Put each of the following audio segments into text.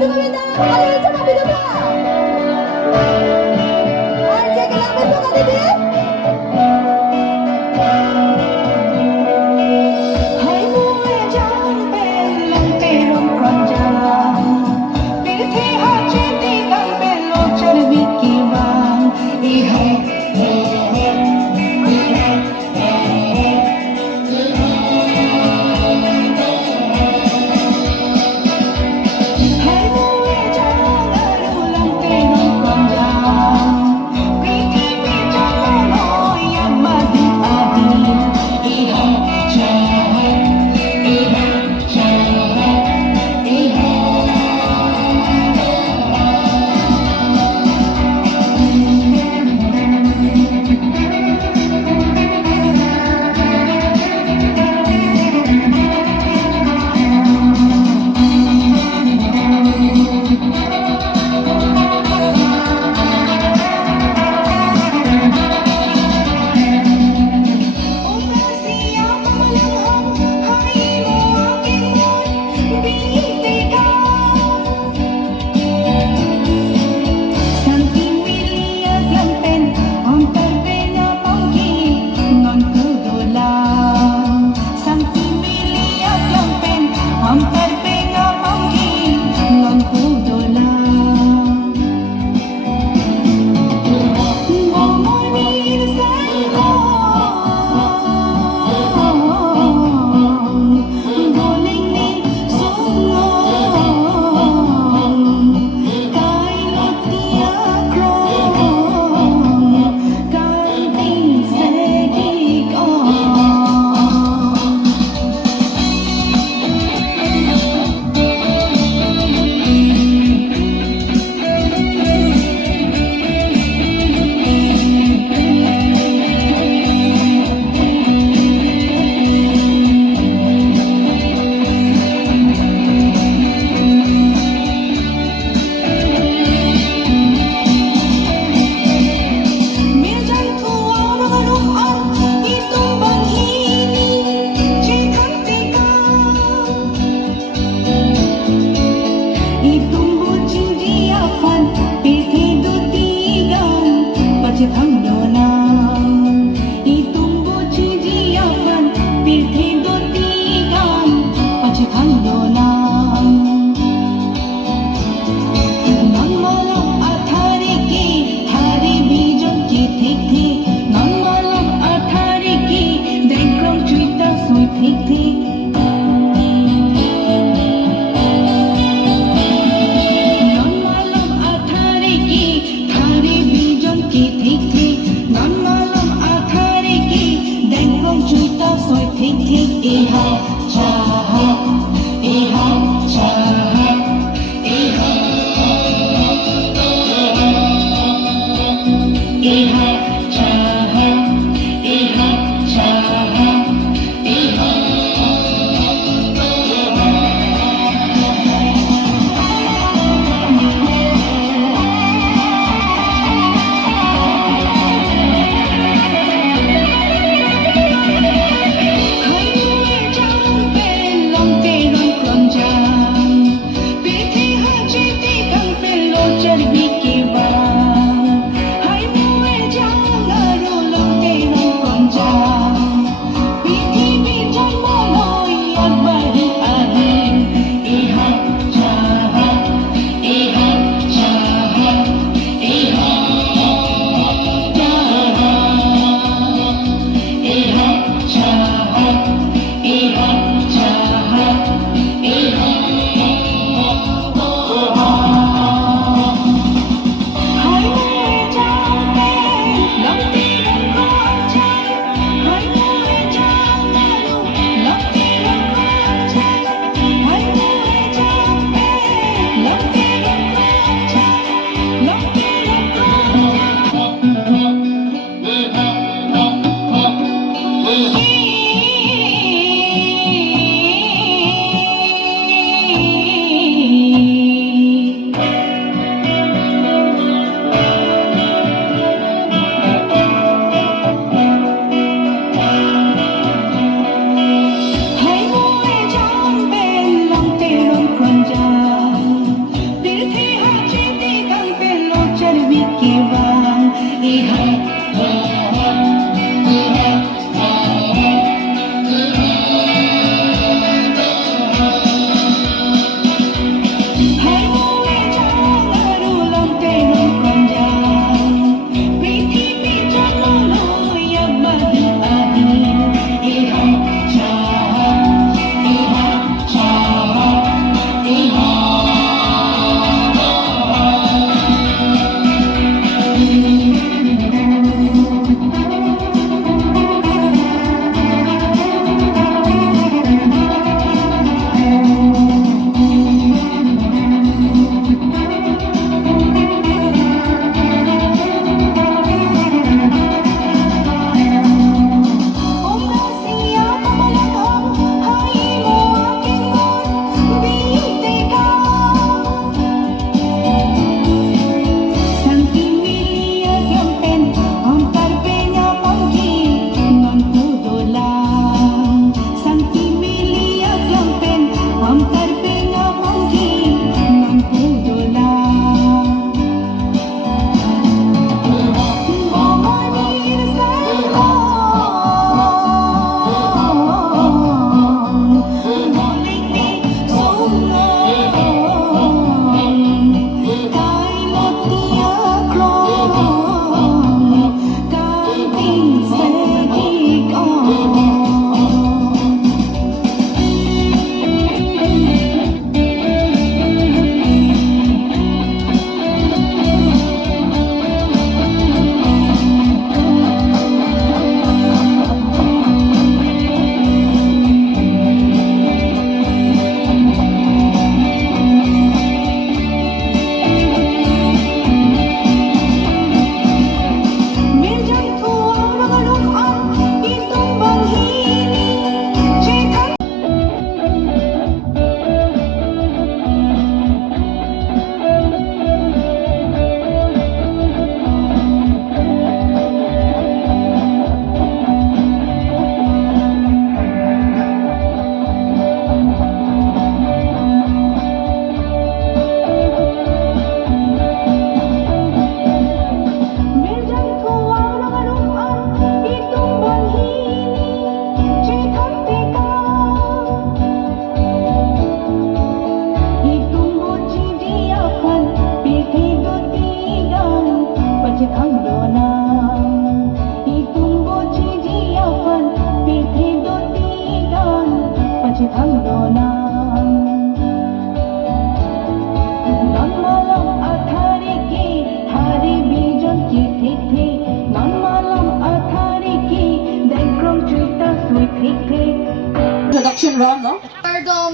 Aduh, kami coba video aja kita besok kali dia. Hai mùa trăng bên lông tê rong còn giang, vì thế hát trên đi đang bên lô chân bị kỳ vàng. Đi hey hey hey đi hey hey hey. Hai mùa trăng ở lông tê rong còn giang, vì thế biết trăng nổi em mà đi à đi. Đi hey hey đi hey đi hey. Operasi yang melengkung harimu makin bintikan. Saking miliar lampen antar bena panggi ngon kudulang. Saking miliar lampen antar bena panggi ngon kudulang. Ngomongin sayang, goling ni sungong, kailot tiak rong, kanting sedik on.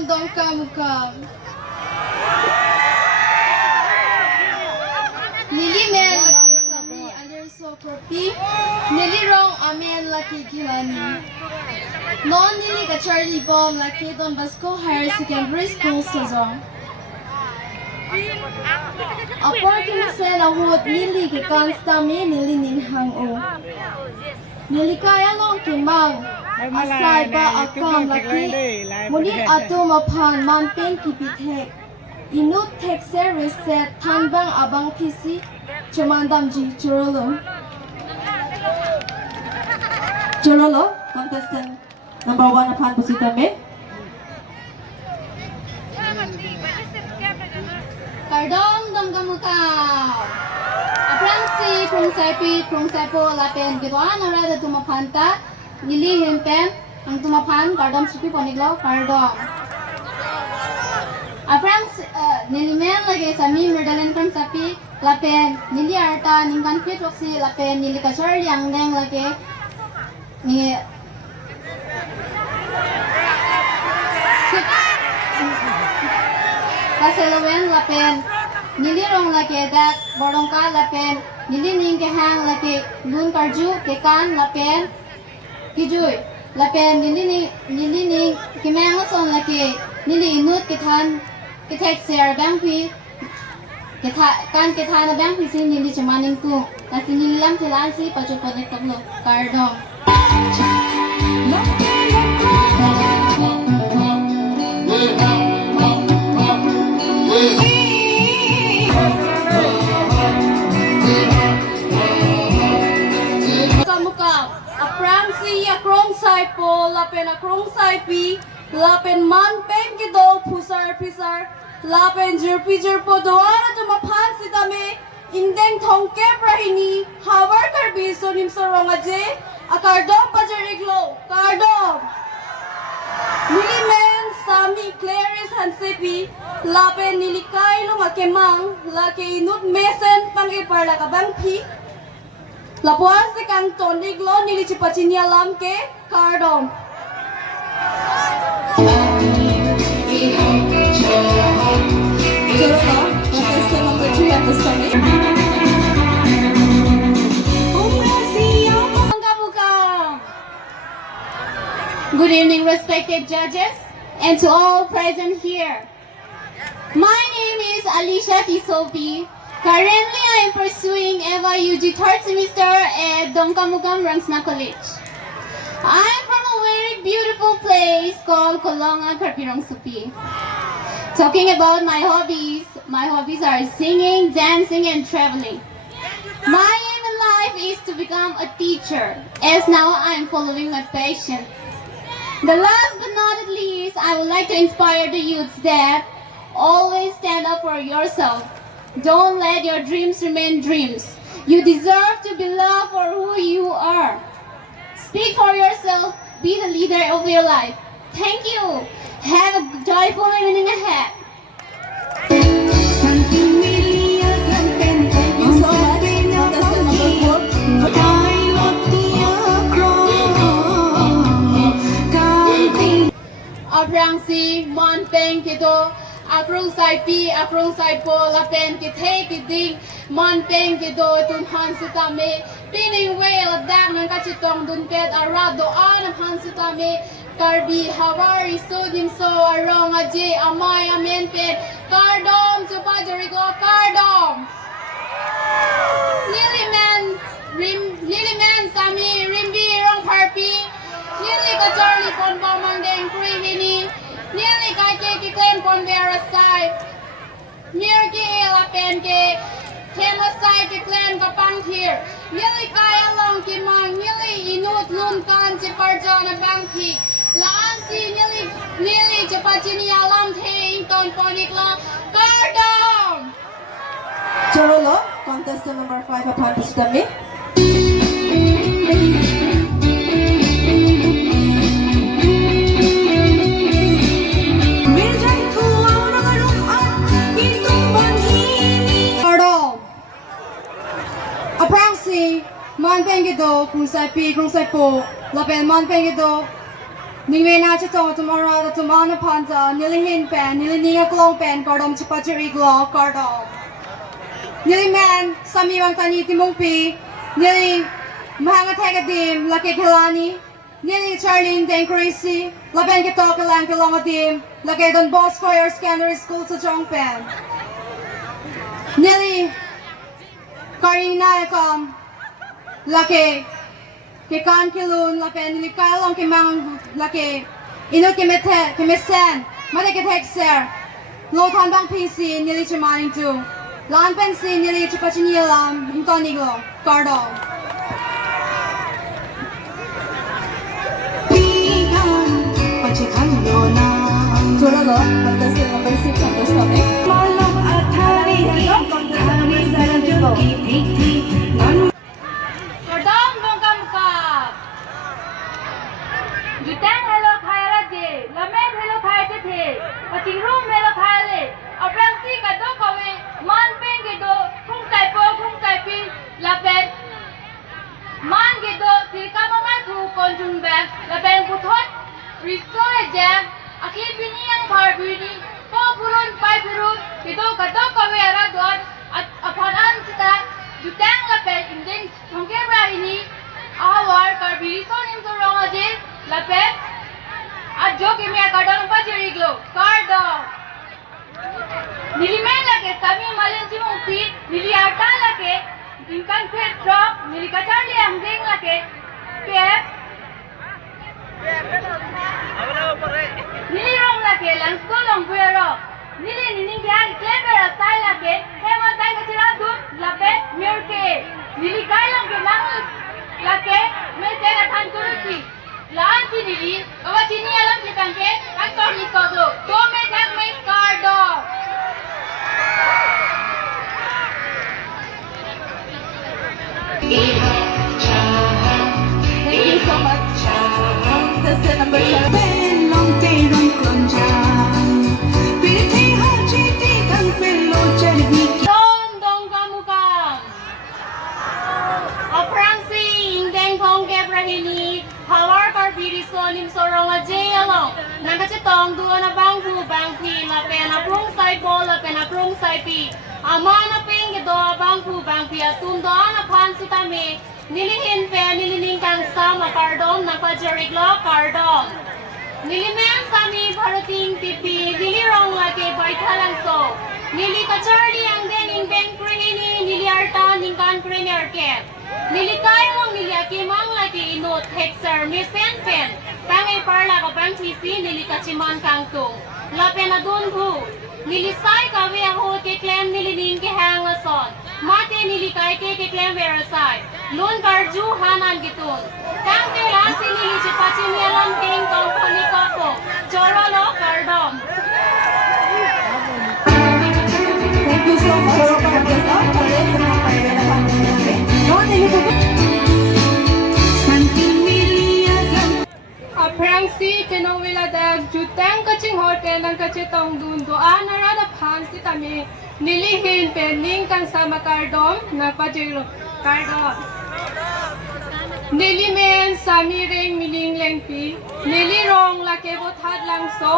DONGKAMUKAM. Nili men laki sami Riso propi. Nili Rong amen laki kilani. Non nili ka Charlie Bomb laki Don Bosco Higher Secondary School Sazong. Apart kinasen ahot nili ki Constami nili ninhang o. Nili kaya long kimang. Asai ba akam laki. Munit ato mapan manpen kipitek. Inut tek service set tanbang abang pisi. Chumandam ji churolo. Churolo, contestant number 1 upon Pusita Me. Kardong DONGKAMUKAM. Aprangsi krung saipo lapen gituan arada tumapanta nili hempen ang tumapan kardom supi poniglo kardom. Aprangsi nili men lagi sami merdalen krung sapi lapen nili arta ningkan pitroksi lapen nili kasar Ingdeng lagi ni Kaselawen lapen nili Rong laki dak borongka lapen nili ning ke hang laki lun karju ke kan lapen kijui lapen nili ning kimang son laki nili inut ke than ke tek ser bang pi ke tha kan ke than bang pi sin nili chamaning ku kasi nili lam telan si pachu panek tablo kardong. Krong sai po lapen krong sai pi lapen man pen ki do pusar pisar lapen jir po do ara to mapan sitame Ingdeng thongke prahini Havar Karbi so Nimso Rong aje akardom pajariglo kardom nili men sami Clarice hansepi lapen nili kailo makemang lake inut mesen pangipar lakabang pi Lapuas de kanton iglo nili chipachinia lam ke kardom. Churolo, contestant number 3 at this time. DONGKAMUKAM. Good evening, respected judges, and to all present here. My name is Alicia Tisopi. Currently, I am pursuing FIUG third semester at DONGKAMUKAM Rangsna College. I am from a very beautiful place called Kolonga Karpirong Supi. Talking about my hobbies are singing, dancing, and traveling. My aim in life is to become a teacher, as now I am following my passion. The last but not least, I would like to inspire the youths that always stand up for yourself. Don't let your dreams remain dreams. You deserve to be loved for who you are. Speak for yourself. Be the leader of your life. Thank you. Have a joyful evening ahead. Thank you so much, contestant number 4. Abrangsi mon peng kito aprung sai pi aprung sai po lapen ki the ki ding mon peng kito tun han sitame pining we la dang nang ka chitong dun pet arado an han sitame Karbi Havar Riso Nimso Rong aje amay amen pet kardom chupa jorigo kardom Lili men sami rimbi rong parpi Nili ka Charlie pon bamang deng krihini Nili ka ki klen pon vera sai Mirki la pen ke Kemo sai ki klen ka pang here Nili kaya long ki mang Nili inut lun kan si parjana bangki Laan si nili chapachini alam the ington ponikla kardom Churolo, contestant number 5 upon this dummy. Aprangsi man pengido kung sai pi kung sai po lapen man pengido Ningwe na chitong tomorrow tumana panta nilihin pen nilininga klong pen kardom chipachiri glo kardom. Nili man sami wang tani timong pi nili mahanga tagadim laki kilani nili Charlene Deng Crazy laben kitok lang kilongadim laki Don Bosco Higher Secondary School sa Jongpen. Nili Karina kom laki Kikan kilun laki nili kailong kimang laki ino kimesen mada kitekser lotan bang PC nili chimaning tu lan pensi nili chipachinilam intoniglo kardo Pigan pachikan yona Jorolo contestant number 6 on the stomach malam athari hari sarang ki non Kardom dongkamukam. Jutang hello khaira je, lamed hello khaite the, pating room hello khaile. Aprang si kado kawe, man peng gedo, khung sai pi, lapet. Man gedo, tirka mama thu konjun bag, lapet puthot. Riso jam, akhir bini yang Karbi ni, po purun pai purun, gedo kado kawe ara dot, aphanan sita. Jutang lapet Ingdeng DONGKAMUKAM ini Havar Karbi Riso Nimso Rong lapet adjo kimia kadang pa jeriglo kardo nilimen lake sami malenji mungpi nili ata lake dinkan pet drop nili kacharli Ingdeng lake kep nili Rong lake langsko longbuero nili nining gyang klebera sai lake hema sai kachira dun lapet mirke nili kailong ke mangus lake me tena than kuruti lan si nili awa chini alam ki tangke aktor ni kodo do me jak me kardo Thank you so much contestant number 7 belong te rong kon jang pirthi ha chiti kang pelo charbi ki dongkamukam aprang si Ingdeng DONGKAMUKAM ini Havar Karbi Riso Nimso Rong along nakachitong duo na bangpu bangpi lapen aprung sai bo lapen aprung sai pi amana ping do bangpu bangpi atundo na pan sitame nilihin pe nilining kang sama kardom na pajariglo kardom nilimen sami bharating tipi nilirong lake baithalang so nili kacharli Ingdeng Ingdeng krihini niliarta ningkan krinerke nilikai long niliaki mang laki inot hexer misen pen pangai parla ko pang tisi nilikachiman kangtung lapen adun bu nilisai kawe aho ke klem nilining ke hangason mate nilikai ke klem verasai lun karju hanan gitun kang ke lasi nilichi pachinialan king company kapo chorolo kardom Thank you so much contestant contestant number 8 santi milia gam aprang si tinongwila dag jutang kaching hotel ang kachitong dun doan narada phan si tami nilihin pening kang sama kardom nagpajiro kardom nilimen sami ring miling lengpi nilirong lake bothat langso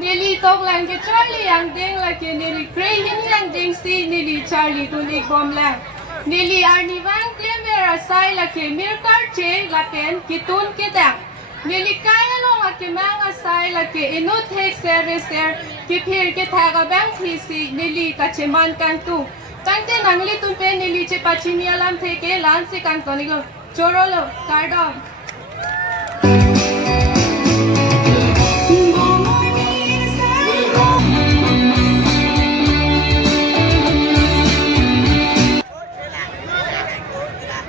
nili tok lang ke Charlie Ingdeng lake nili Graham lang ding si nili Charlie tulik bom lang nili arni wang klemera sai lake mirkar che laken kitun kedang nili kaya long ake manga sai lake inut hek ser kipir ke thaga bang thisi nili kacheman kantu tangte nangli tumpe nili che pachini alam theke lan se kantonigo chorolo kardom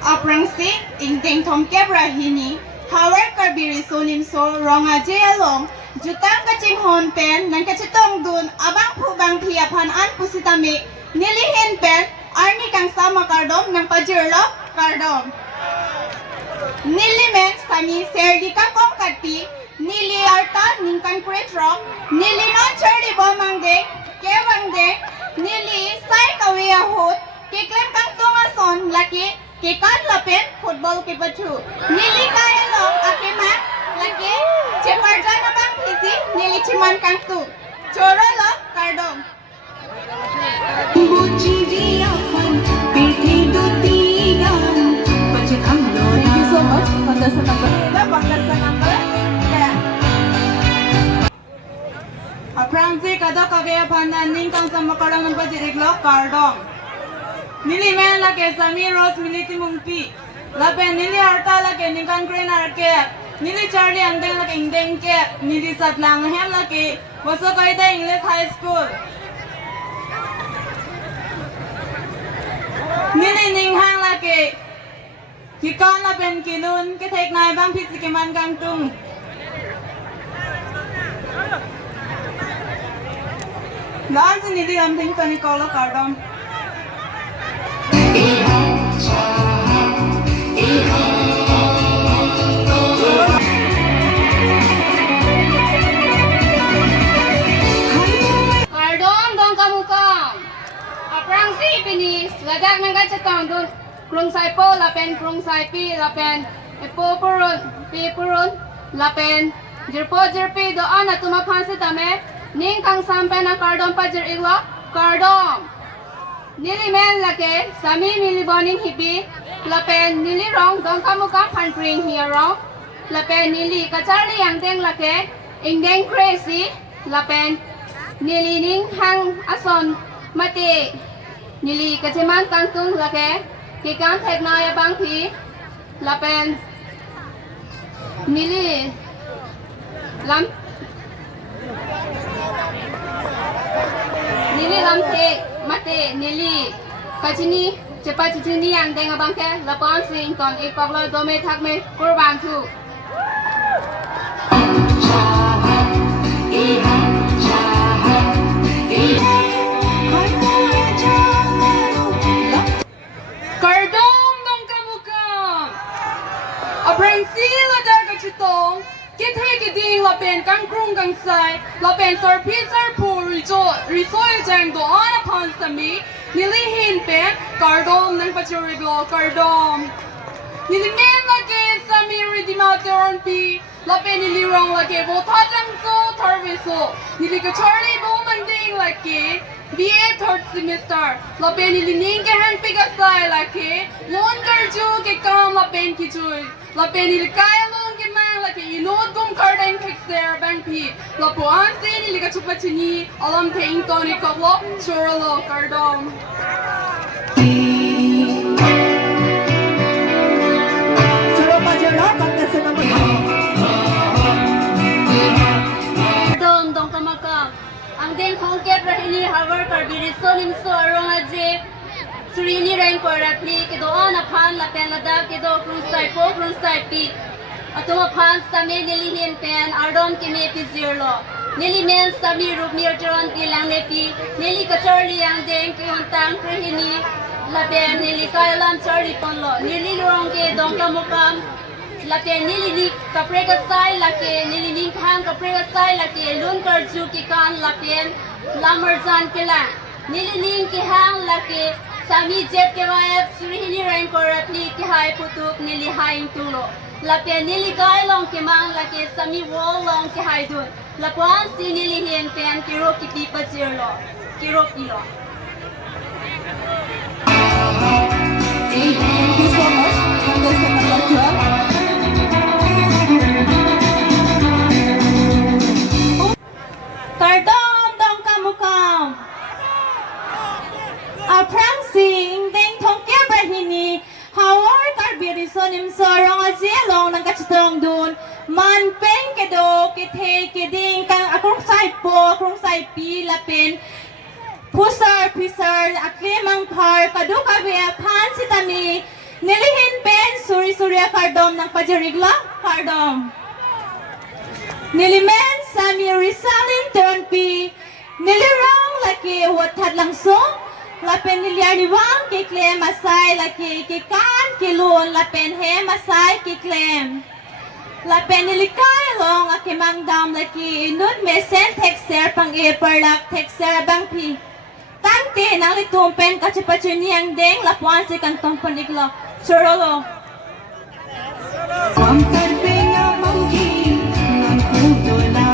aprang si Ingdeng DONGKAMUKAM ini Havar Karbi Riso Nimso Rong along jutang kaching hon pen nang kachitong dun abang pu bang piapan an pusitami nilihin pen arni kang sama kardom nang pajirlo kardom nilimen sami serdi kakong katpi nili arta ningkan kretro nili non charli bomangde kewangde nili sai kawiya hot kiklem kang tungason laki kikan lapin football ki patu nili kaya long akima laki chepar ciman kang tu. Choro lo kardom. बुझी दिया fun पीठे दो तीगान बचन हम लोग Thank you so much. Contestant number. Contestant number 10. Aprangsi kada kagaya pandan ning kang sa makarang ng pajiriglo kardom. Nili men la ke sami rose militi mungpi. La pen nili arta la ke ning kang green arke. Nili Charlie Ingdeng la ke Ingdeng ke. Nili Satlang hem la ke waso kaita English High School. Nili ning hang la ke. Kikon la pen kinun ke tek nai bang pisi ke man kang tung. Last nili am ting tani kolo kardom. Kardom dongkamukam. Aprangsi pinis lagak ng gatchatong dun. Krung sai po lapen krung sai pi lapen epo purun pi purun lapen jirpo jirpi doan at tumapan sa dame ning kang sampai na kardom pa jir iglo kardom. Nili men lake sami nili boning hibi lapen nili rong dongkamukam panpring here rong lapen nili kacharli Ingdeng lake Ingdeng crazy lapen nili ning hang ason mati nili kaciman kangtung lake kikan teknaya bangpi lapen nili lam te mate nili kachini cepat cicini yang dengan bangke lapon sing ton ikpablo dome thak me kurban tu Kardom dongkamukam. Aprangsi la daga chitong. Kithe kiding la pen kang krung kang sai. La pen sar pizar pu riso jang do ana pan sami. Nili hin pen kardom nang pachuriglo kardom. Nili men la ke sami ridimatoron pi. La pen nili rong la ke bo tatang so tarviso. Nili ka Charlie bo manding la ke. BA third semester. La pen nili ning ke hang pigasai la ke. Lon karju ke kam la pen ki chui. La pen nili kaya long ke mang la ke inod gum kardang kek ser bang pi. La po ansi nili ka chupa chini. Alam te ing toni kablo. Churalo kardom. चलो बजलो contestant number Kardom dongkamukam. Ingdeng thongkep rahini Havar Karbi Riso Nimso Rong aje Surini rank for rapli ke doan aphan lapen ladak ke do krung sai pi atuma phan sami nili hin pen ardom ke me pi zirlo nili men sami rup mir joron pi lang ne pi nili ka Charlie Ingdeng ke untang rahini lapen nili kailam Charlie ponlo nili rong ke dongkamukam lapen nili ni kapreka sai lake nili ning khang kapreka sai lake lun karju ki kan lapen lamarjan kela nili ning ki hang lake sami ZKYF surihini rank or apli ki hai putuk nili haing tulo lapen nili kai long ki mang lake sami wall long ki hai dun lapuan si nili hin pen kiro ki pipa zirlo kiro pilo. Thank you so much. Contestant number 12. Kardom dongkamukam. Aprangsi Ingdeng thongkep rahini Havar Karbi Riso Nimso Rong aje long nang kachitong dun. Man pen ke do ke the ke ding kang akrung sai po akrung sai pi lapen pusar pisar aklimang par kadu kabe phan sitami nilihin pen suri surya kardom nang pajarigla kardom. Nilimen sami risalin turnpi nilirang laki watat langsung lapen niliani wang ke claim asai laki ke kan kilun lapen he masai ke claim lapen nilikai long akimang dam laki inun mesen texter pang e perlak texter bang pi tangte nang litumpen kachipachuni ang deng lapuan si kantong paniglo churolo हम कर पे या मंगी none कुतला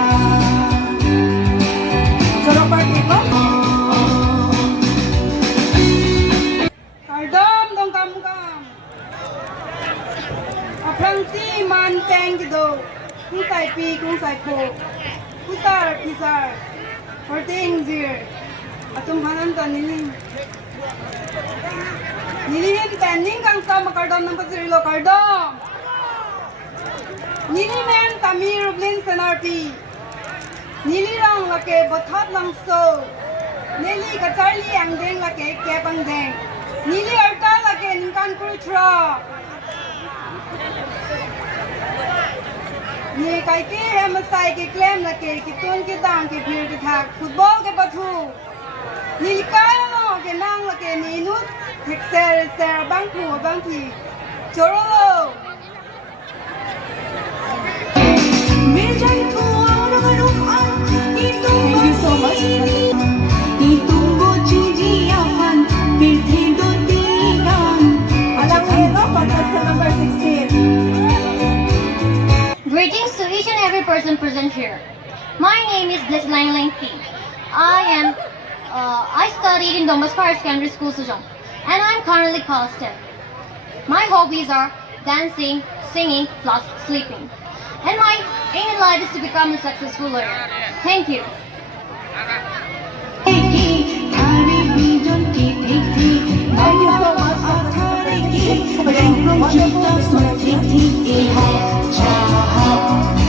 pi kung sai ko putar pisar horting zir atum hanan ta nilin nilin pending kang sa makardom ng pasirilo kardom nilimen tami rublin senarpi nilirang lake bothap lang so nili kacharli angdeng lake kepangdeng nili arta lake ningkan kurutra ni kai ke hem sai ke claim lake kitun ke dang ke phir ke thak football ke bathu ni kai no ke nang lake ni nut thek ser bang thu bang thi choro Thank you so much. Contestant number 16. Greetings to each and every person present here. My name is Bliss Lang Lang P. I studied in DONGKAMUKAM Secondary School, Sejong, and I'm currently Contestant. My hobbies are dancing, singing, plus sleeping. And my aim in life is to become a successful lawyer. Thank you. Thank you so much. Wonderful.